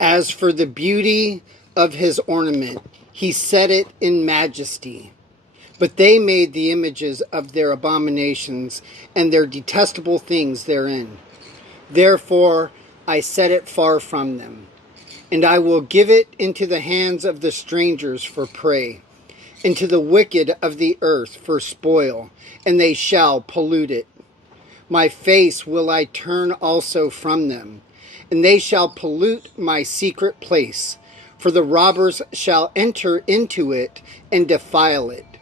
As for the beauty of his ornament, he set it in majesty. But they made the images of their abominations and their detestable things therein. Therefore I set it far from them. And I will give it into the hands of the strangers for prey, into the wicked of the earth for spoil, and they shall pollute it. My face will I turn also from them, and they shall pollute my secret place, for the robbers shall enter into it and defile it.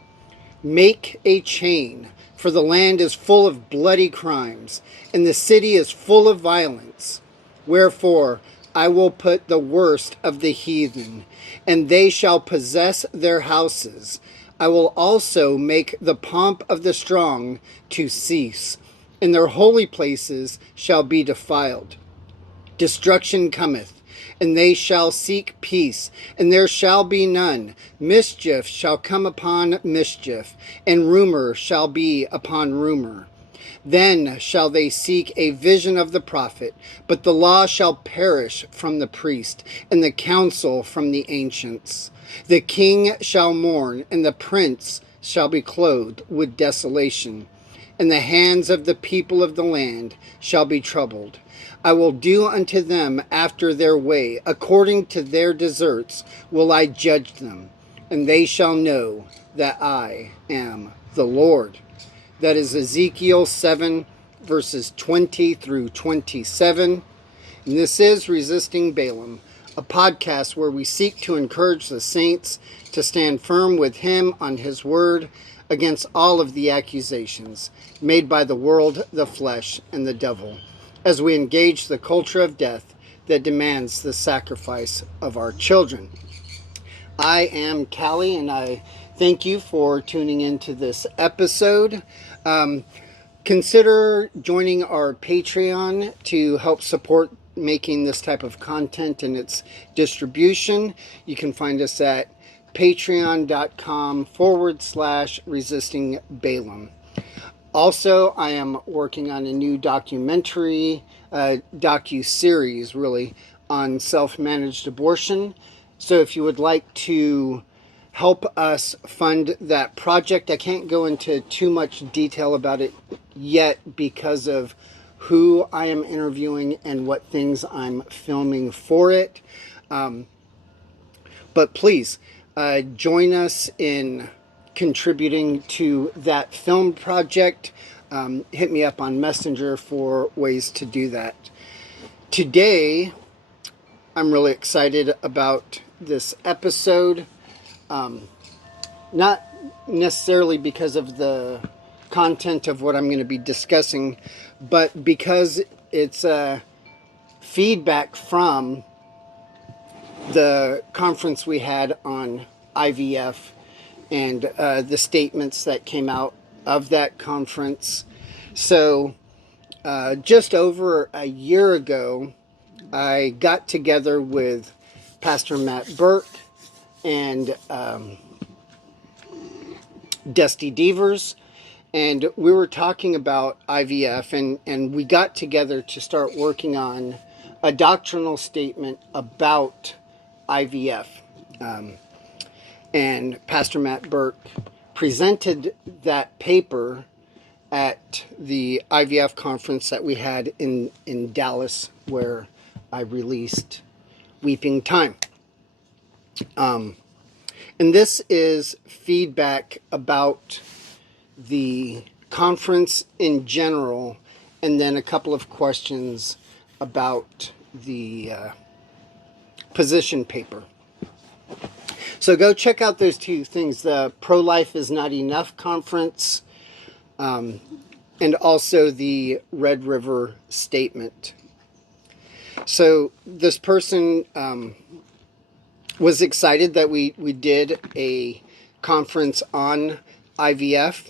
Make a chain, for the land is full of bloody crimes, and the city is full of violence. Wherefore I will put the worst of the heathen, and they shall possess their houses. I will also make the pomp of the strong to cease, and their holy places shall be defiled. Destruction cometh, and they shall seek peace, and there shall be none. Mischief shall come upon mischief, and rumor shall be upon rumor. Then shall they seek a vision of the prophet, but the law shall perish from the priest, and the counsel from the ancients. The king shall mourn, and the prince shall be clothed with desolation, and the hands of the people of the land shall be troubled. I will do unto them after their way, according to their deserts will I judge them, and they shall know that I am the Lord. That is Ezekiel 7, verses 20 through 27. And this is Resisting Balaam, a podcast where we seek to encourage the saints to stand firm with him on his word against all of the accusations made by the world, the flesh, and the devil, as we engage the culture of death that demands the sacrifice of our children. I am Callie, and I thank you for tuning into this episode. Consider joining our Patreon to help support making this type of content and its distribution. You can find us at patreon.com/resisting Balaam. Also, I am working on a new docu-series really on self-managed abortion. So if you would like to help us fund that project, I can't go into too much detail about it yet because of who I am interviewing and what things I'm filming for it. But please join us in contributing to that film project. Hit me up on Messenger for ways to do that. Today, I'm really excited about this episode. Not necessarily because of the content of what I'm going to be discussing, but because it's feedback from the conference we had on IVF and the statements that came out of that conference. So just over a year ago, I got together with Pastor Matt Burke and Dusty Devers, and we were talking about IVF, and we got together to start working on a doctrinal statement about IVF. And Pastor Matt Burke presented that paper at the IVF conference that we had in Dallas, where I released Weeping Time. And this is feedback about the conference in general, and then a couple of questions about the position paper. So go check out those two things, the Pro-Life is Not Enough conference, and also the Red River statement. So this person was excited that we did a conference on IVF.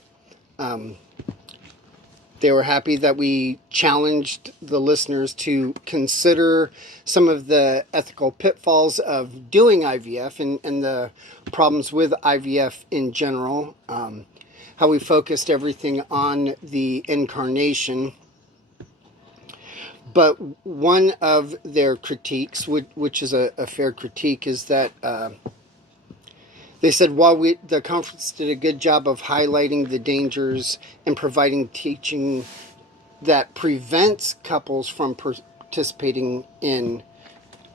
They were happy that we challenged the listeners to consider some of the ethical pitfalls of doing IVF and the problems with IVF in general. How we focused everything on the incarnation. But one of their critiques, which is a fair critique, is that they said while the conference did a good job of highlighting the dangers and providing teaching that prevents couples from participating in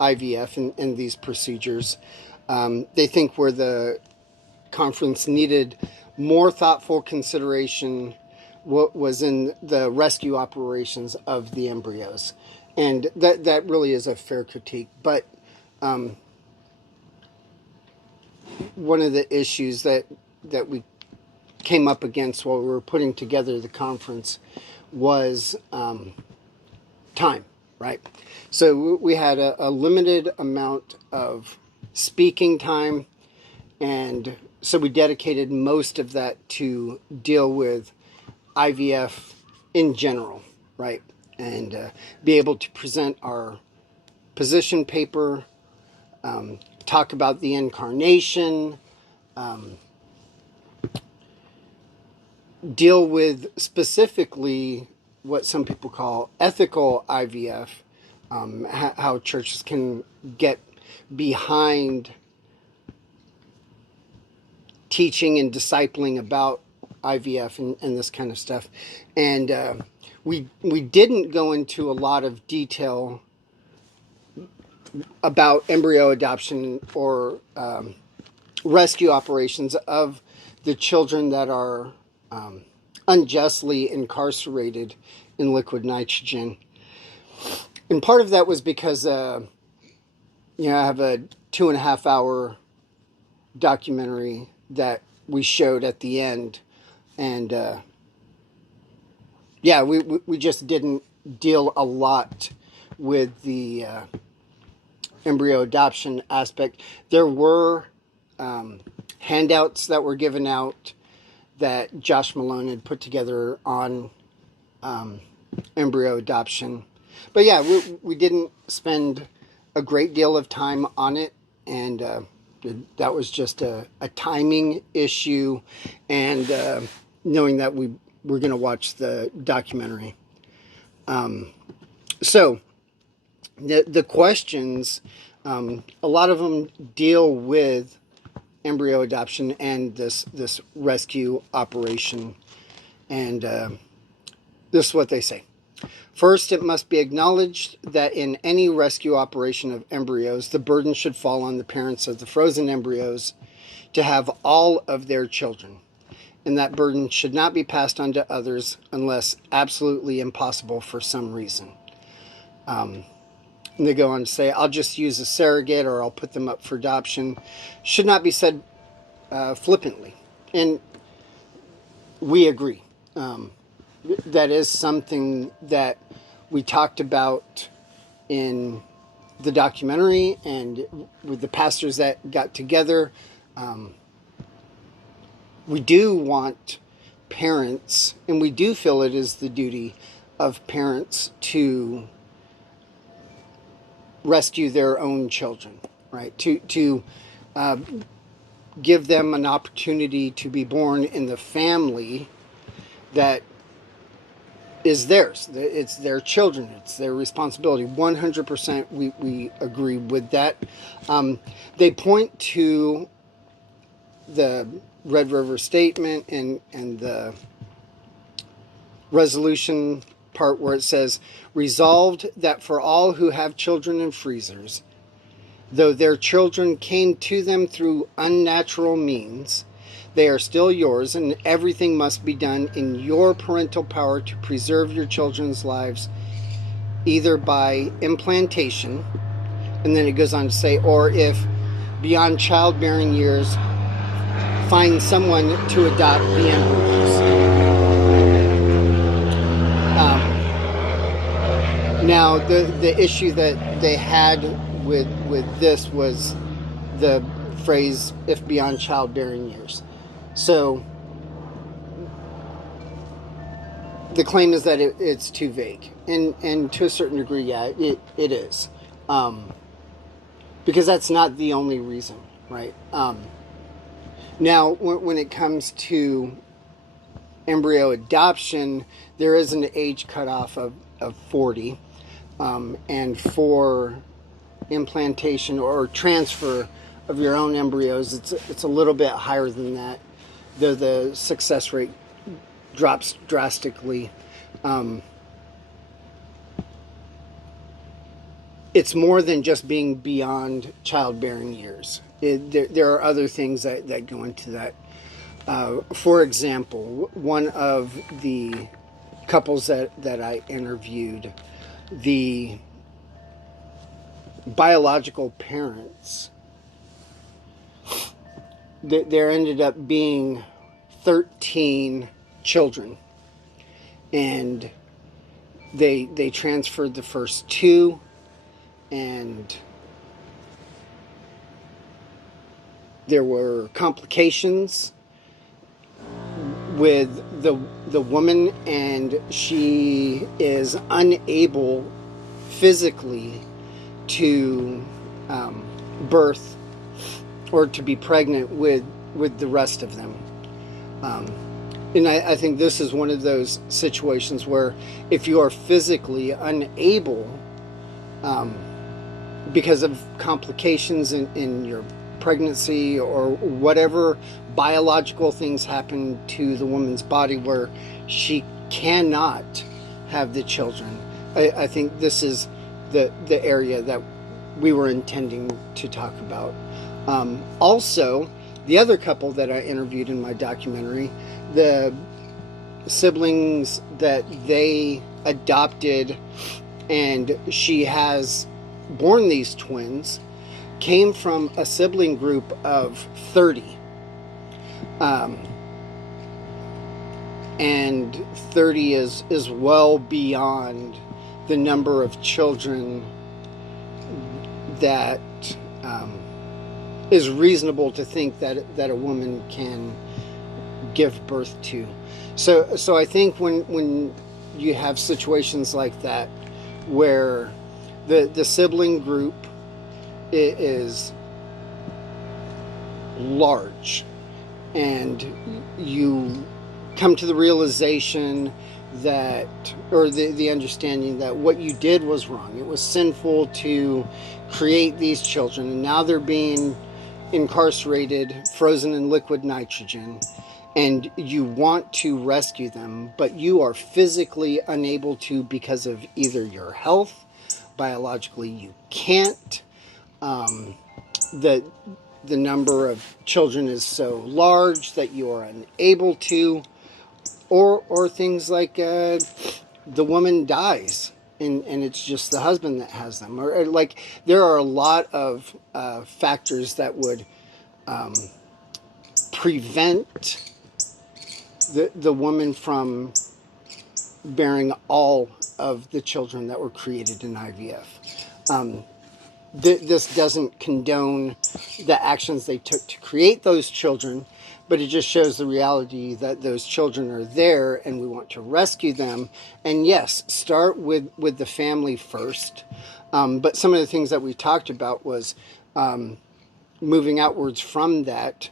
IVF and these procedures, they think where the conference needed more thoughtful consideration what was in the rescue operations of the embryos. And that really is a fair critique. But one of the issues that we came up against while we were putting together the conference was time, right? So we had a limited amount of speaking time, and so we dedicated most of that to deal with IVF in general, right? And be able to present our position paper, talk about the incarnation, deal with specifically what some people call ethical IVF, how churches can get behind teaching and discipling about IVF and this kind of stuff. And we didn't go into a lot of detail about embryo adoption or rescue operations of the children that are unjustly incarcerated in liquid nitrogen. And part of that was because I have a 2.5 hour documentary that we showed at the end, and we just didn't deal a lot with the embryo adoption aspect. There were handouts that were given out that Josh Malone had put together on embryo adoption. But yeah, we didn't spend a great deal of time on it, and that was just a timing issue, and knowing that we were going to watch the documentary. So the questions, a lot of them deal with embryo adoption and this rescue operation. And this is what they say. First, it must be acknowledged that in any rescue operation of embryos, the burden should fall on the parents of the frozen embryos to have all of their children. And that burden should not be passed on to others unless absolutely impossible for some reason. And they go on to say, I'll just use a surrogate or I'll put them up for adoption. Should not be said flippantly. And we agree. That is something that we talked about in the documentary and with the pastors that got together. We do want parents, and we do feel it is the duty of parents to rescue their own children, right? To give them an opportunity to be born in the family that is theirs. It's their children. It's their responsibility. 100% we agree with that. They point to the Red River statement and the resolution part where it says, resolved that for all who have children in freezers, though their children came to them through unnatural means, they are still yours, and everything must be done in your parental power to preserve your children's lives, either by implantation, and then it goes on to say, or if beyond childbearing years find someone to adopt the embryos. Now, the issue that they had with this was the phrase "if beyond childbearing years." So the claim is that it's too vague, and to a certain degree, yeah, it is, because that's not the only reason, right? Now, when it comes to embryo adoption, there is an age cutoff of 40. And for implantation or transfer of your own embryos, it's a little bit higher than that, though the success rate drops drastically. It's more than just being beyond childbearing years. There are other things that go into that. For example, one of the couples that I interviewed, the biological parents, there ended up being 13 children, and they transferred the first 2, and there were complications with the woman, and she is unable physically to birth or to be pregnant with the rest of them. And I think this is one of those situations where if you are physically unable, because of complications in your pregnancy or whatever biological things happen to the woman's body where she cannot have the children, I think this is the area that we were intending to talk about. Also, the other couple that I interviewed in my documentary, the siblings that they adopted, and she has born these twins, came from a sibling group of 30. And 30 is well beyond the number of children that is reasonable to think that a woman can give birth to. So I think when you have situations like that where the sibling group is large, and you come to the realization that, or the understanding that what you did was wrong. It was sinful to create these children, and now they're being incarcerated, frozen in liquid nitrogen, and you want to rescue them, but you are physically unable to because of either your health, biologically you can't, the number of children is so large that you are unable to, or things like the woman dies and it's just the husband that has them, or like there are a lot of factors that would prevent the woman from bearing all of the children that were created in IVF. This doesn't condone the actions they took to create those children, but it just shows the reality that those children are there and we want to rescue them. And yes, start with the family first. But some of the things that we talked about was moving outwards from that.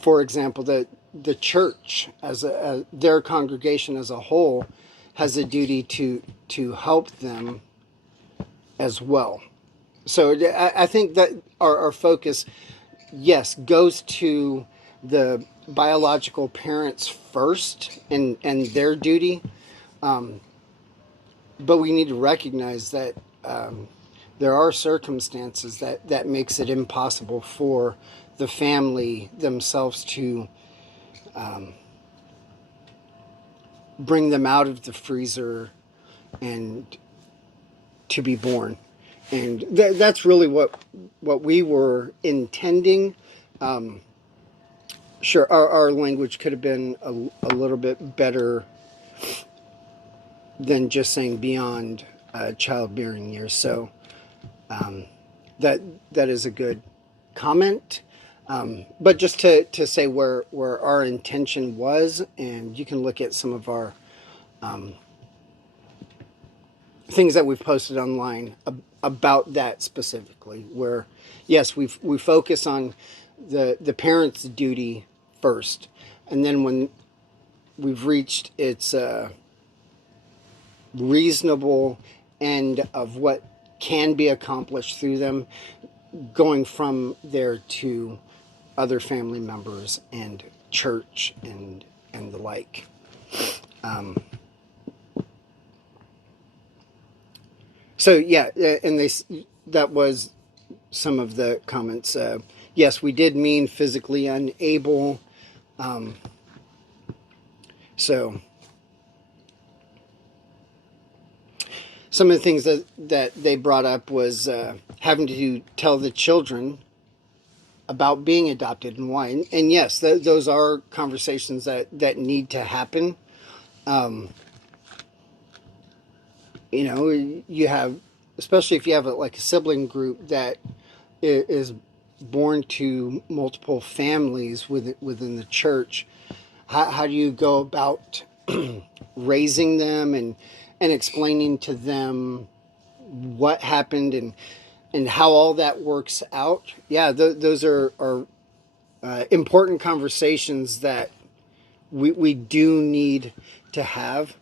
For example, the church, as their congregation as a whole, has a duty to help them as well. So I think that our focus, yes, goes to the biological parents first and their duty. But we need to recognize that there are circumstances that makes it impossible for the family themselves to bring them out of the freezer and to be born. And that's really what we were intending. Sure, our language could have been a little bit better than just saying beyond childbearing years. So that is a good comment. But just to say where our intention was, and you can look at some of our things that we've posted online about that specifically, where yes, we focus on the parent's duty first, and then when we've reached its reasonable end of what can be accomplished through them, going from there to other family members and church and the like. So yeah, and that was some of the comments. Yes, we did mean physically unable. So some of the things that they brought up was having to tell the children about being adopted and why. And yes, those are conversations that need to happen. You have, especially if you have like a sibling group that is born to multiple families within the church. How do you go about raising them and explaining to them what happened and how all that works out? Yeah, those are important conversations that we do need to have.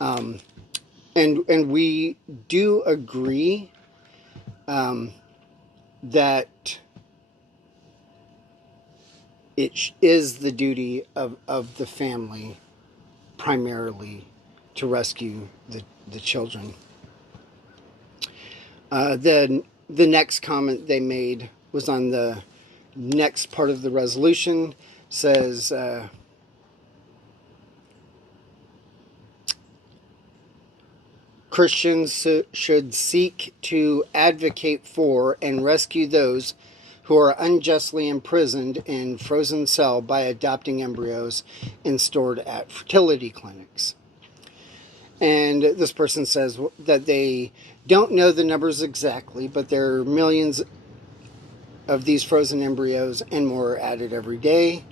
And we do agree that it is the duty of the family primarily to rescue the children. Then the next comment they made was on the next part of the resolution. Says Christians should seek to advocate for and rescue those who are unjustly imprisoned in frozen cell by adopting embryos and stored at fertility clinics. And this person says that they don't know the numbers exactly, but there are millions of these frozen embryos and more added every day.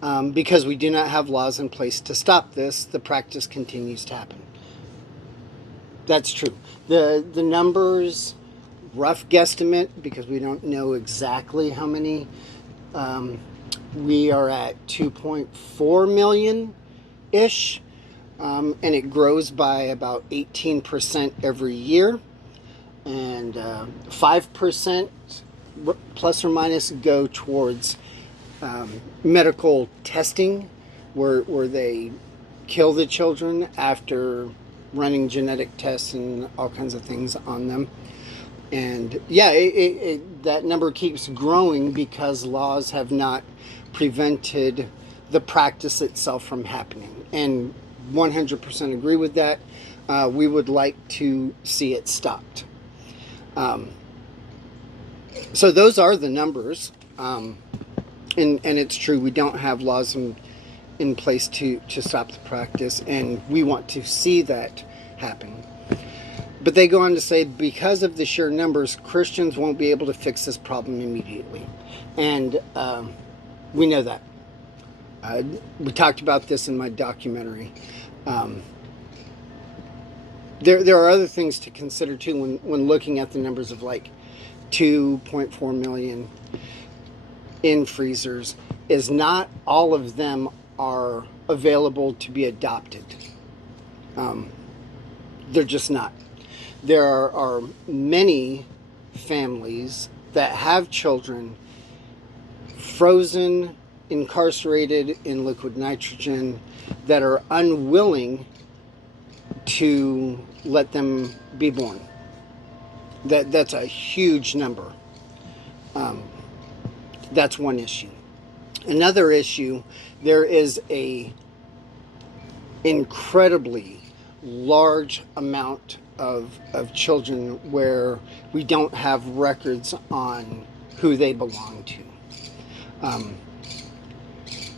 Because we do not have laws in place to stop this, the practice continues to happen. That's true. The numbers, rough guesstimate, because we don't know exactly how many. We are at 2.4 million-ish, and it grows by about 18% every year. And 5% plus or minus go towards medical testing, where they kill the children after running genetic tests and all kinds of things on them. And yeah, that number keeps growing because laws have not prevented the practice itself from happening. And 100% agree with that. We would like to see it stopped. So those are the numbers. And it's true, we don't have laws in place to stop the practice, and we want to see that happen. But they go on to say, because of the sheer numbers, Christians won't be able to fix this problem immediately. And we know that. We talked about this in my documentary. There are other things to consider too when looking at the numbers of like 2.4 million in freezers, is not all of them are available to be adopted. They're just not. There are many families that have children frozen, incarcerated in liquid nitrogen, that are unwilling to let them be born. That's a huge number. That's one issue. Another issue, there is a incredibly large amount of children where we don't have records on who they belong to.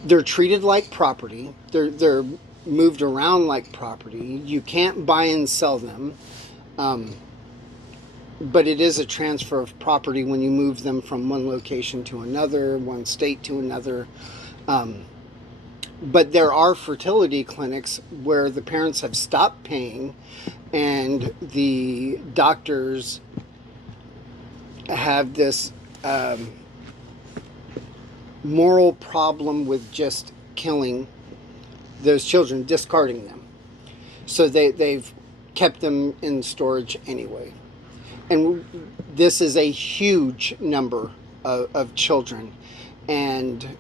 They're treated like property. They're moved around like property. You can't buy and sell them. But it is a transfer of property when you move them from one location to another, one state to another. But there are fertility clinics where the parents have stopped paying and the doctors have this moral problem with just killing those children, discarding them. So they've kept them in storage anyway. And this is a huge number of children, and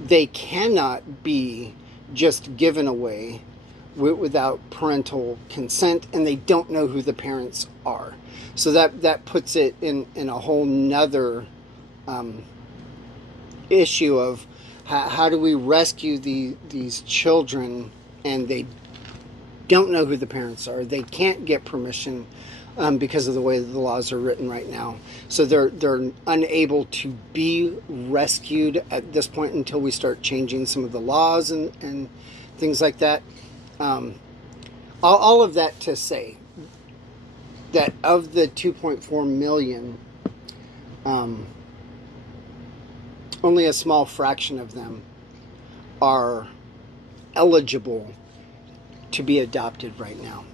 they cannot be just given away without parental consent, and they don't know who the parents are. So that puts it in a whole nother issue of how do we rescue these children, and they don't know who the parents are. They can't get permission because of the way the laws are written right now. So they're unable to be rescued at this point until we start changing some of the laws and things like that. All of that to say that of the 2.4 million, only a small fraction of them are eligible to be adopted right now.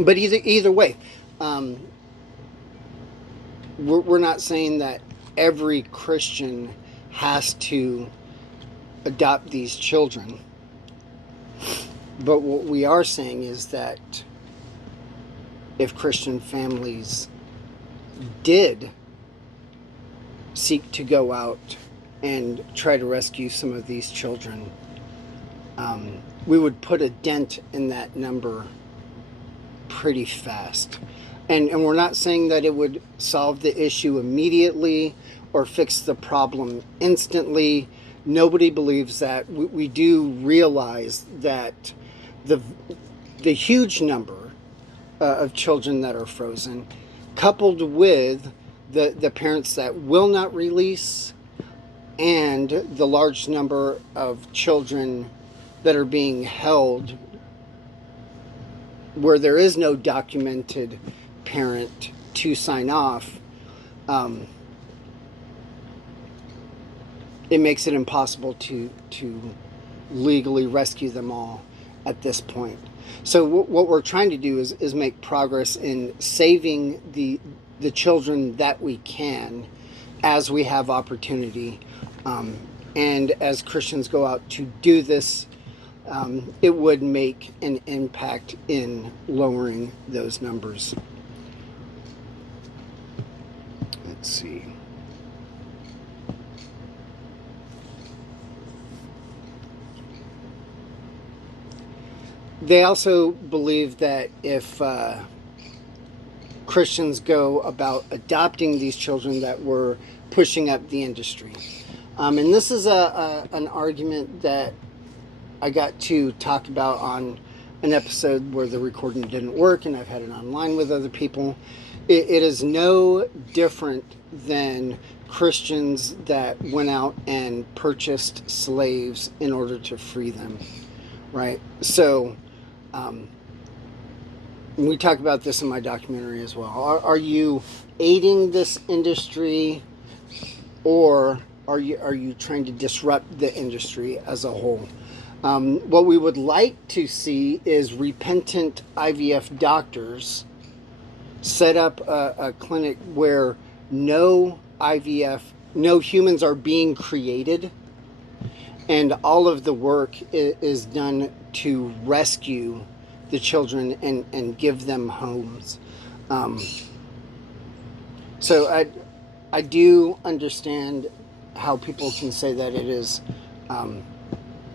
But either way, we're not saying that every Christian has to adopt these children. But what we are saying is that if Christian families did seek to go out and try to rescue some of these children, we would put a dent in that number pretty fast. And we're not saying that it would solve the issue immediately or fix the problem instantly. Nobody believes that. We do realize that the huge number of children that are frozen, coupled with the parents that will not release, and the large number of children that are being held where there is no documented parent to sign off, it makes it impossible to legally rescue them all at this point. So what we're trying to do is make progress in saving the children that we can as we have opportunity. And as Christians go out to do this, it would make an impact in lowering those numbers. Let's see. They also believe that if Christians go about adopting these children, that we're pushing up the industry. And this is an argument that I got to talk about on an episode where the recording didn't work, and I've had it online with other people. It is no different than Christians that went out and purchased slaves in order to free them, right? So we talk about this in my documentary as well. Are you aiding this industry, or are you trying to disrupt the industry as a whole? What we would like to see is repentant IVF doctors set up a clinic where no humans are being created, and all of the work is done to rescue the children and give them homes. So I do understand how people can say that it is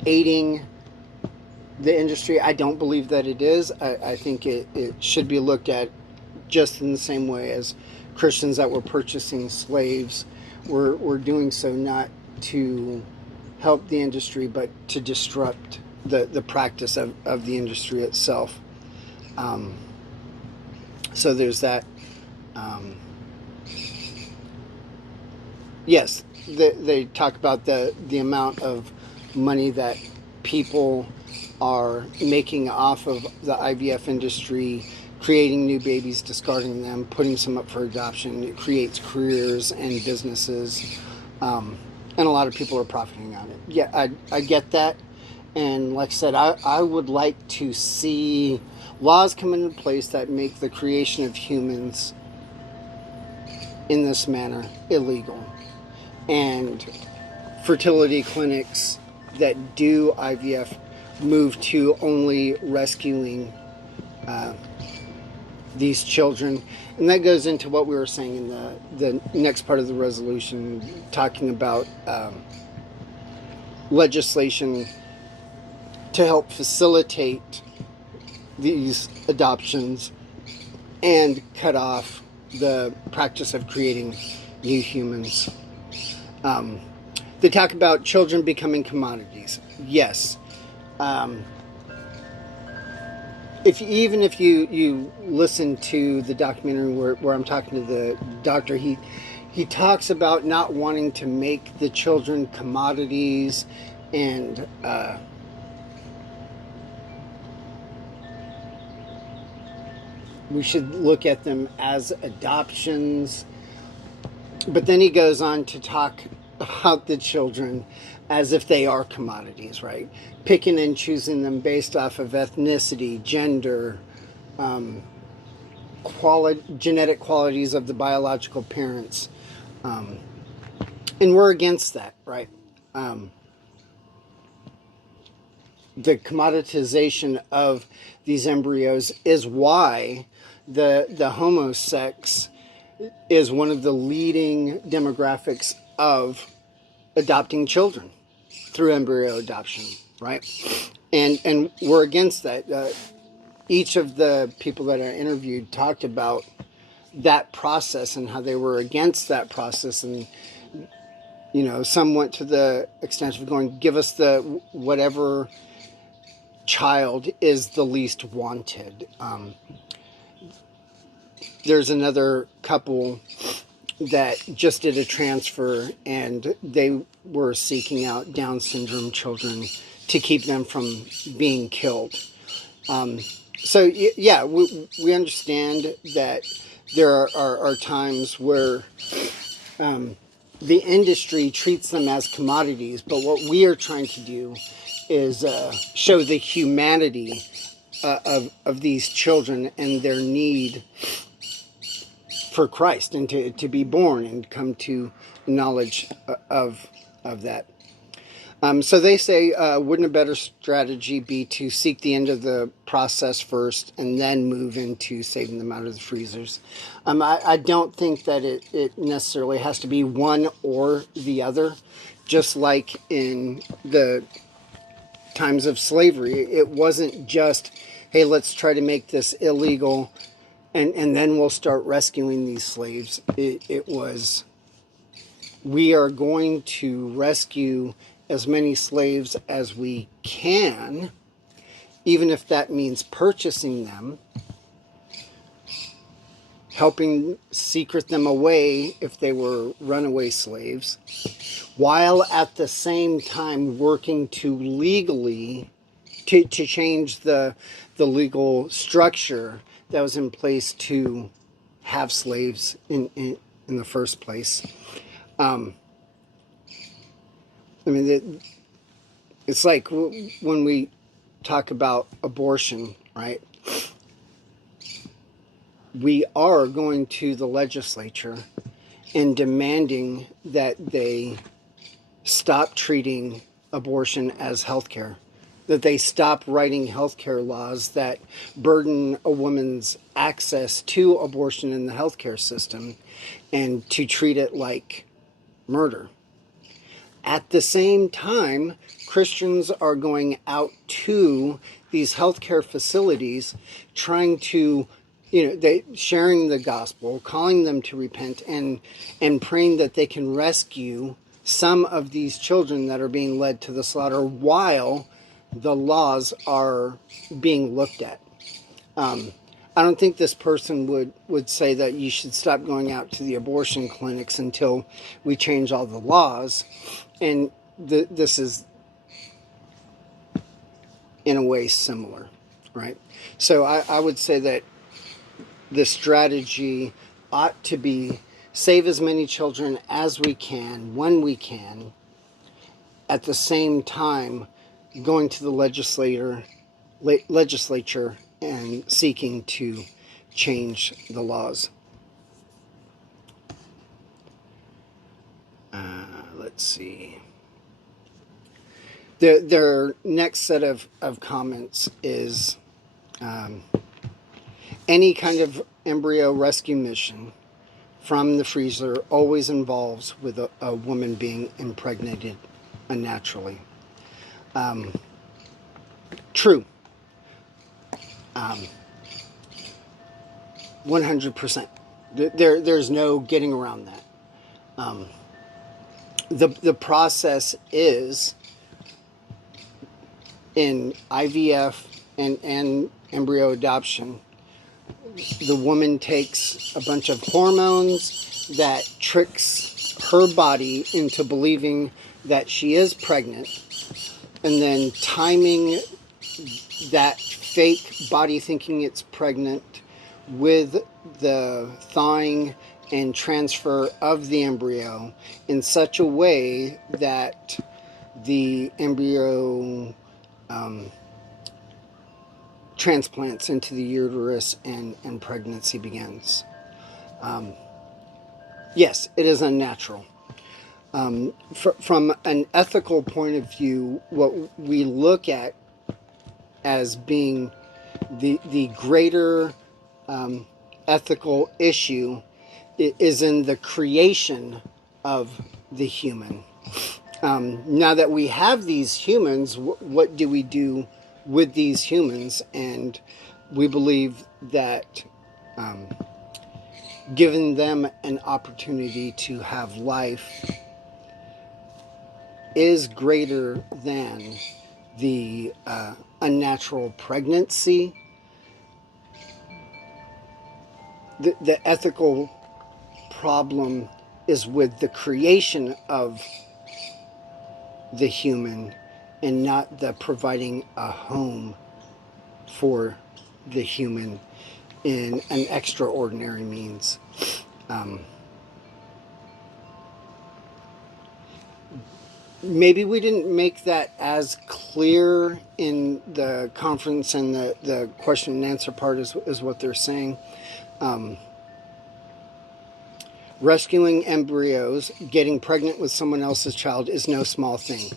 aiding the industry. I don't believe that it is. I think it should be looked at just in the same way as Christians that were purchasing slaves were doing so, not to help the industry, but to disrupt the practice of the industry itself. So there's that. Yes, they talk about the amount of money that people are making off of the IVF industry, creating new babies, discarding them, putting some up for adoption. It creates careers and businesses, and a lot of people are profiting on it. Yeah, I get that. And like I said, I would like to see laws come into place that make the creation of humans in this manner illegal. And fertility clinics that do IVF move to only rescuing these children. And that goes into what we were saying in the next part of the resolution, talking about legislation to help facilitate these adoptions and cut off the practice of creating new humans. They talk about children becoming commodities. Yes. Even if you listen to the documentary where I'm talking to the doctor, he talks about not wanting to make the children commodities, and we should look at them as adoptions. But then he goes on to talk about the children as if they are commodities, right? Picking and choosing them based off of ethnicity, gender, genetic qualities of the biological parents. And we're against that, right? The commoditization of these embryos is why the homosex is one of the leading demographics of adopting children through embryo adoption, right? And we're against that. Each of the people that I interviewed talked about that process and how they were against that process. And, you know, some went to the extent of going, give us the whatever child is the least wanted. There's another couple that just did a transfer, and they were seeking out Down syndrome children to keep them from being killed. So yeah, we understand that there are times where the industry treats them as commodities, but what we are trying to do is show the humanity of these children and their need for Christ, and to be born and come to knowledge of that. So they say, wouldn't a better strategy be to seek the end of the process first and then move into saving them out of the freezers? I don't think that it necessarily has to be one or the other. Just like in the times of slavery, it wasn't just, hey, let's try to make this illegal and then we'll start rescuing these slaves. It was, we are going to rescue as many slaves as we can, even if that means purchasing them, helping secret them away if they were runaway slaves, while at the same time working to legally to change the legal structure that was in place to have slaves in the first place. I mean, it's like when we talk about abortion, right? We are going to the legislature and demanding that they stop treating abortion as healthcare, that they stop writing healthcare laws that burden a woman's access to abortion in the healthcare system, and to treat it like murder. At the same time, Christians are going out to these healthcare facilities trying to, sharing the gospel, calling them to repent, and praying that they can rescue some of these children that are being led to the slaughter, while the laws are being looked at. I don't think this person would say that you should stop going out to the abortion clinics until we change all the laws. And this is, in a way, similar, right? So I would say that the strategy ought to be save as many children as we can, when we can, at the same time going to the legislature and seeking to change the laws. Let's see. Their next set of comments is any kind of embryo rescue mission from the freezer always involves with a woman being impregnated unnaturally. True. 100%. There's no getting around that. The process is in IVF and embryo adoption. The woman takes a bunch of hormones that tricks her body into believing that she is pregnant, and then timing that fake body thinking it's pregnant with the thawing and transfer of the embryo in such a way that the embryo transplants into the uterus and pregnancy begins. Yes, it is unnatural. From an ethical point of view, what we look at as being the greater ethical issue is in the creation of the human. Now that we have these humans, what do we do with these humans? And we believe that giving them an opportunity to have life is greater than the unnatural pregnancy. The ethical problem is with the creation of the human and not the providing a home for the human in an extraordinary means. Maybe we didn't make that as clear in the conference, and the question and answer part is what they're saying. Rescuing embryos, getting pregnant with someone else's child is no small thing.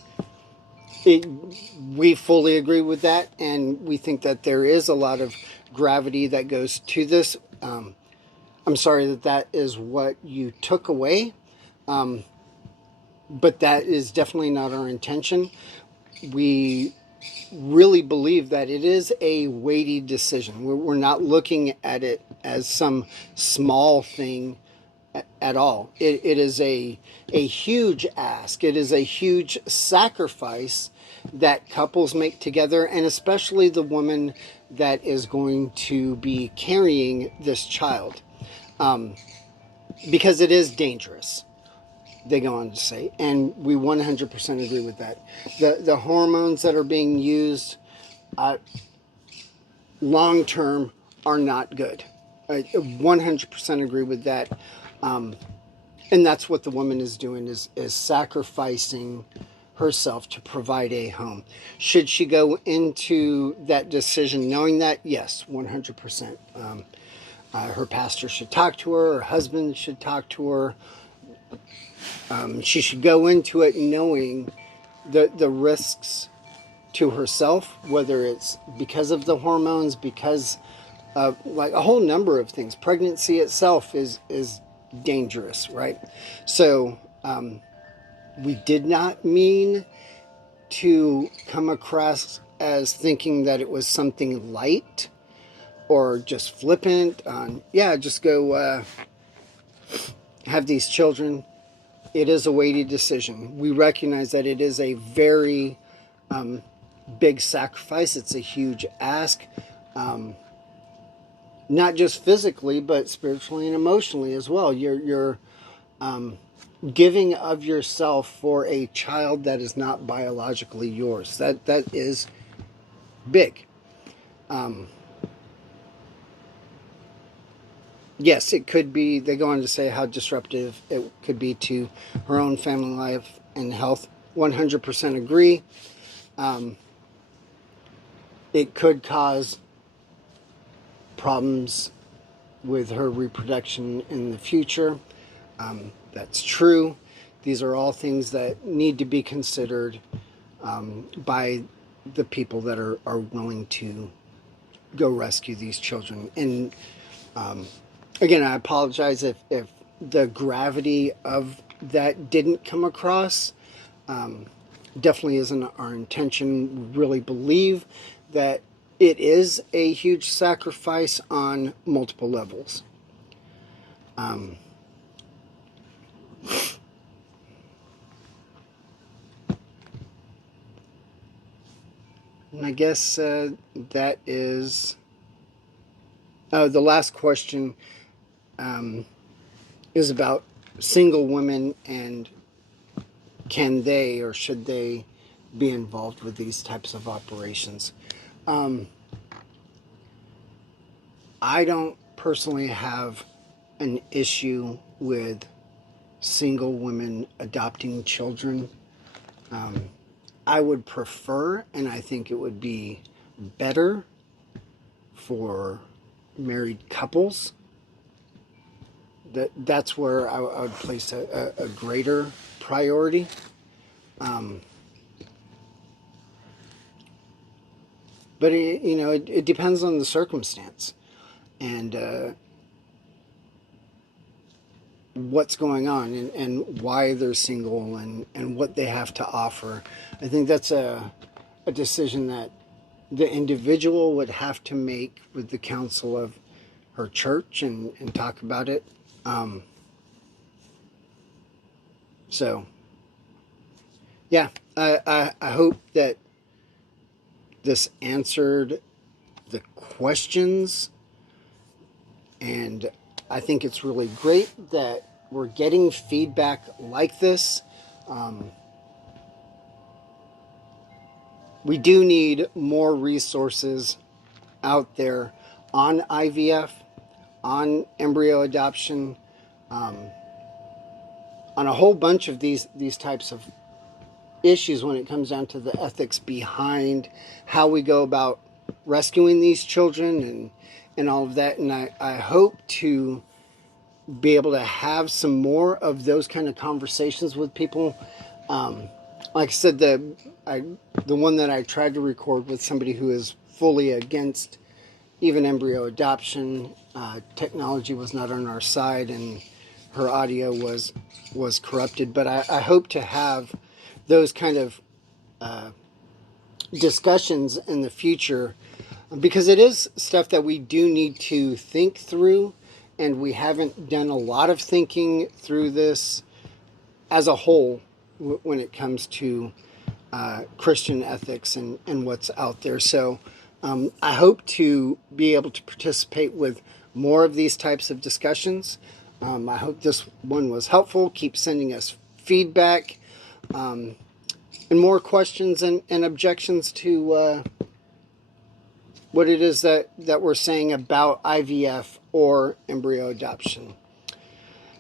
We fully agree with that, and we think that there is a lot of gravity that goes to this. I'm sorry that is what you took away, but that is definitely not our intention. We really believe that it is a weighty decision. We're not looking at it as some small thing at all. It is a huge ask. It is a huge sacrifice that couples make together, and especially the woman that is going to be carrying this child, because it is dangerous, they go on to say, and we 100% agree with that. The hormones that are being used long term are not good. I 100% agree with that. And that's what the woman is doing, is sacrificing herself to provide a home. Should she go into that decision knowing that? Yes, 100%. Her pastor should talk to her. Her husband should talk to her. She should go into it knowing the risks to herself, whether it's because of the hormones, because of like a whole number of things. Pregnancy itself is dangerous, right? So we did not mean to come across as thinking that it was something light or just flippant on, yeah, just go have these children. It is a weighty decision. We recognize that it is a very big sacrifice. It's a huge ask, not just physically, but spiritually and emotionally as well. You're giving of yourself for a child that is not biologically yours. That is big. Yes, it could be. They go on to say how disruptive it could be to her own family life and health. 100% agree. It could cause problems with her reproduction in the future. That's true. These are all things that need to be considered by the people that are willing to go rescue these children. And again, I apologize if the gravity of that didn't come across. Definitely isn't our intention. We really believe that it is a huge sacrifice on multiple levels. And I guess that is the last question is about single women and can they or should they be involved with these types of operations. I don't personally have an issue with single women adopting children. I would prefer, and I think it would be better for married couples. That's where I would place a greater priority. But it depends on the circumstance and what's going on and why they're single and what they have to offer. I think that's a decision that the individual would have to make with the council of her church and talk about it. So, yeah, I hope that this answered the questions, and I think it's really great that we're getting feedback like this. We do need more resources out there on IVF, on embryo adoption, on a whole bunch of these types of issues when it comes down to the ethics behind how we go about rescuing these children and all of that. And I hope to be able to have some more of those kind of conversations with people. Like I said, the one that I tried to record with somebody who is fully against even embryo adoption, technology was not on our side and her audio was corrupted. But I hope to have those kind of discussions in the future, because it is stuff that we do need to think through, and we haven't done a lot of thinking through this as a whole when it comes to Christian ethics and what's out there. So I hope to be able to participate with more of these types of discussions. I hope this one was helpful. Keep sending us feedback and more questions and objections to what it is that we're saying about IVF or embryo adoption.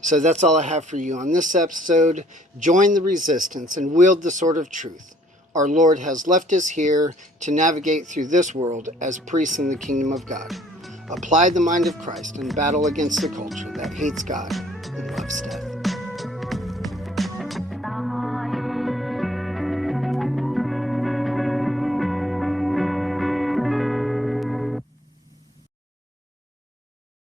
So that's all I have for you on this episode. Join the resistance and wield the sword of truth. Our Lord has left us here to navigate through this world as priests in the kingdom of God. Apply the mind of Christ and battle against the culture that hates God and loves death.